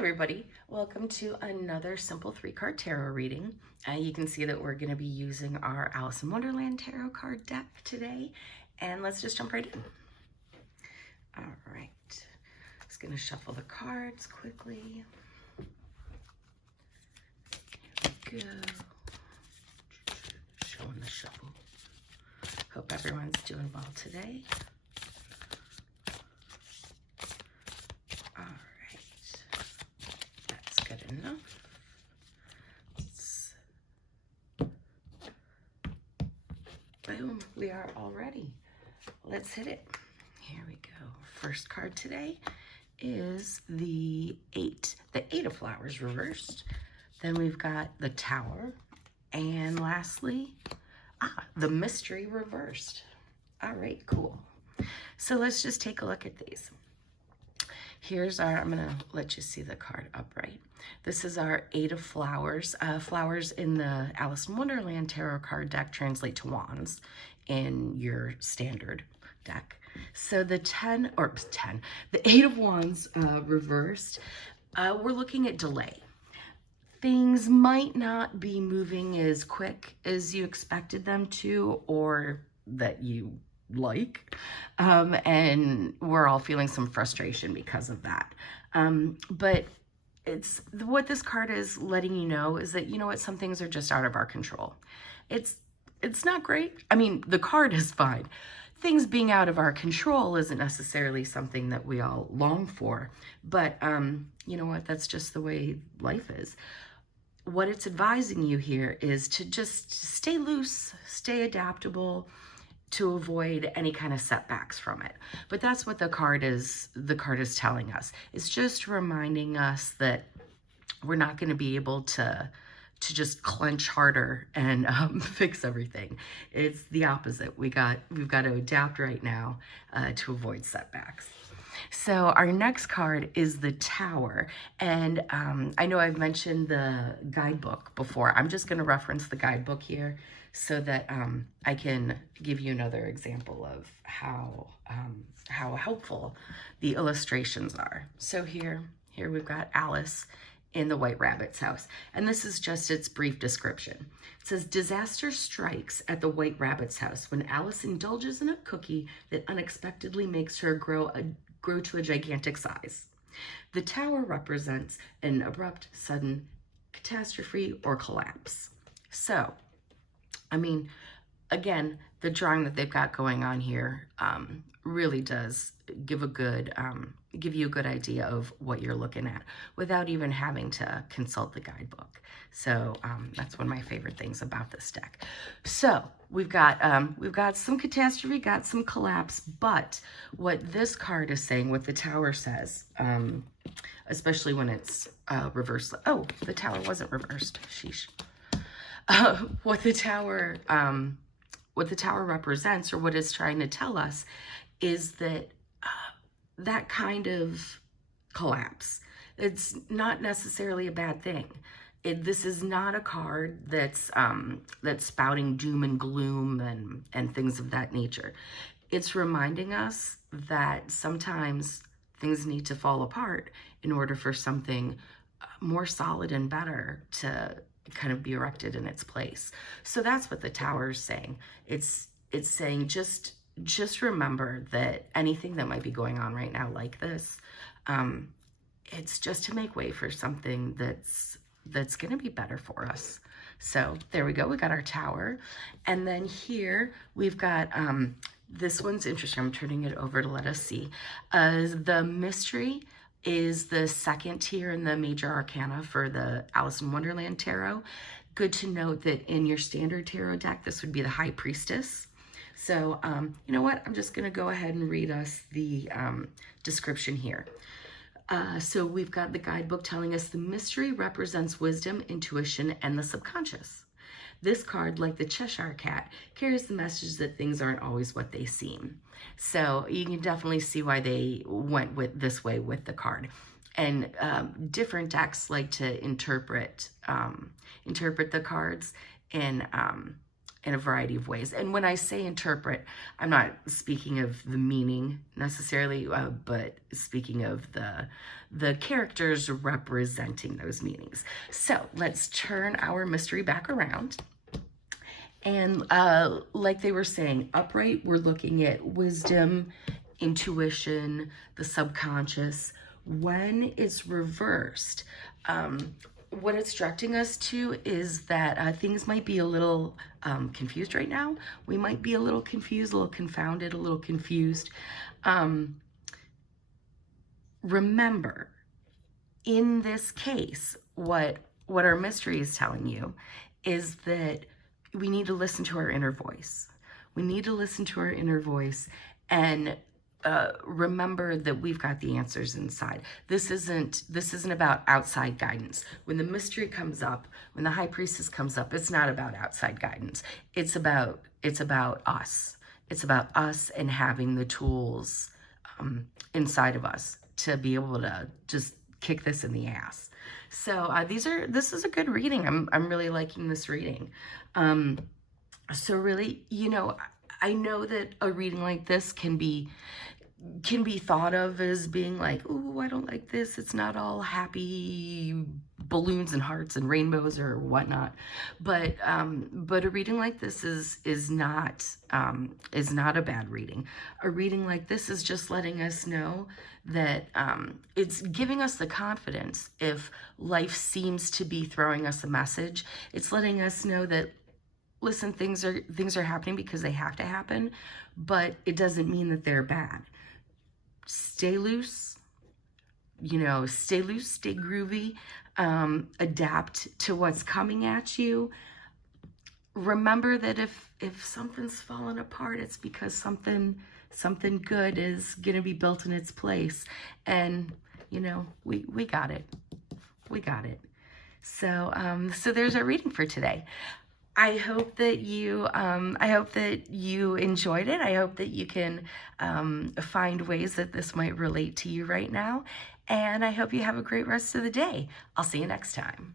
everybody, welcome to another simple 3-card tarot reading. You can see that we're going to be using our Alice in Wonderland Tarot card deck today, and let's just jump right in. All right, just going to shuffle the cards quickly. Here we go. Showing the shuffle. Hope everyone's doing well today. Enough. Boom, we are all ready. Let's hit it. Here we go. First card today is the Eight of Flowers reversed. Then we've got the Tower. And lastly, the Mystery reversed. All right, cool. So let's just take a look at these. Here's our, I'm gonna let you see the card upright. This is our Eight of Flowers. Flowers in the Alice in Wonderland Tarot card deck translate to wands in your standard deck. So the the Eight of Wands reversed, we're looking at delay. Things might not be moving as quick as you expected them to, or that you like, and we're all feeling some frustration because of that. But it's what this card is letting you know is that, you know what, some things are just out of our control. It's not great. I mean, the card is fine. Things being out of our control isn't necessarily something that we all long for, but you know what, that's just the way life is. What it's advising you here is to just stay loose, stay adaptable, to avoid any kind of setbacks from it. But that's what the card is telling us. It's just reminding us that we're not going to be able to just clench harder and fix everything. It's the opposite. We've got to adapt right now to avoid setbacks. So our next card is the Tower, and I know I've mentioned the guidebook before. I'm just going to reference the guidebook here so that I can give you another example of how helpful the illustrations are. So here we've got Alice in the White Rabbit's house, and this is just its brief description. It says, disaster strikes at the White Rabbit's house when Alice indulges in a cookie that unexpectedly makes her grow to a gigantic size. The Tower represents an abrupt, sudden catastrophe or collapse. So, I mean, again, the drawing that they've got going on here really does give you a good idea of what you're looking at without even having to consult the guidebook. So that's one of my favorite things about this deck. So we've got some catastrophe, got some collapse, but what this card is saying, what the Tower says, especially when it's reversed. Oh, the Tower wasn't reversed. Sheesh. What the Tower represents, or what it's trying to tell us, is that that kind of collapse, it's not necessarily a bad thing. This is not a card that's spouting doom and gloom and things of that nature. It's reminding us that sometimes things need to fall apart in order for something more solid and better to kind of be erected in its place. So that's what the Tower is saying. It's saying just remember that anything that might be going on right now like this, it's just to make way for something that's going to be better for us. So there we go. We got our Tower. And then here we've got, this one's interesting. I'm turning it over to let us see. The Mystery is the second tier in the major arcana for the Alice in Wonderland Tarot. Good to note that in your standard tarot deck, this would be the High Priestess. So, you know what? I'm just going to go ahead and read us the description here. So we've got the guidebook telling us the Mystery represents wisdom, intuition, and the subconscious. This card, like the Cheshire Cat, carries the message that things aren't always what they seem. So you can definitely see why they went with this way with the card. And different decks like to interpret the cards in in a variety of ways. And when I say interpret, I'm not speaking of the meaning necessarily, but speaking of the characters representing those meanings. So let's turn our mystery back around. And like they were saying, upright, we're looking at wisdom, intuition, the subconscious. When it's reversed, what it's directing us to is that things might be a little confused right now. We might be a little confused, a little confounded, a little confused. Remember, in this case, what our mystery is telling you is that we need to listen to our inner voice. We need to listen to our inner voice and remember that we've got the answers inside. This isn't about outside guidance. When the mystery comes up, when the High Priestess comes up, it's not about outside guidance. It's about us. It's about us and having the tools inside of us to be able to just kick this in the ass. So this is a good reading. I'm really liking this reading. So really, I know that a reading like this can be thought of as being like, oh, I don't like this. It's not all happy balloons and hearts and rainbows or whatnot. But a reading like this is not a bad reading. A reading like this is just letting us know that it's giving us the confidence if life seems to be throwing us a message. It's letting us know that, listen, things are happening because they have to happen, but it doesn't mean that they're bad. Stay loose, stay loose, stay groovy, adapt to what's coming at you. Remember that if something's falling apart, it's because something good is going to be built in its place. And, we got it. We got it. So there's our reading for today. I hope that you enjoyed it. I hope that you can find ways that this might relate to you right now. And I hope you have a great rest of the day. I'll see you next time.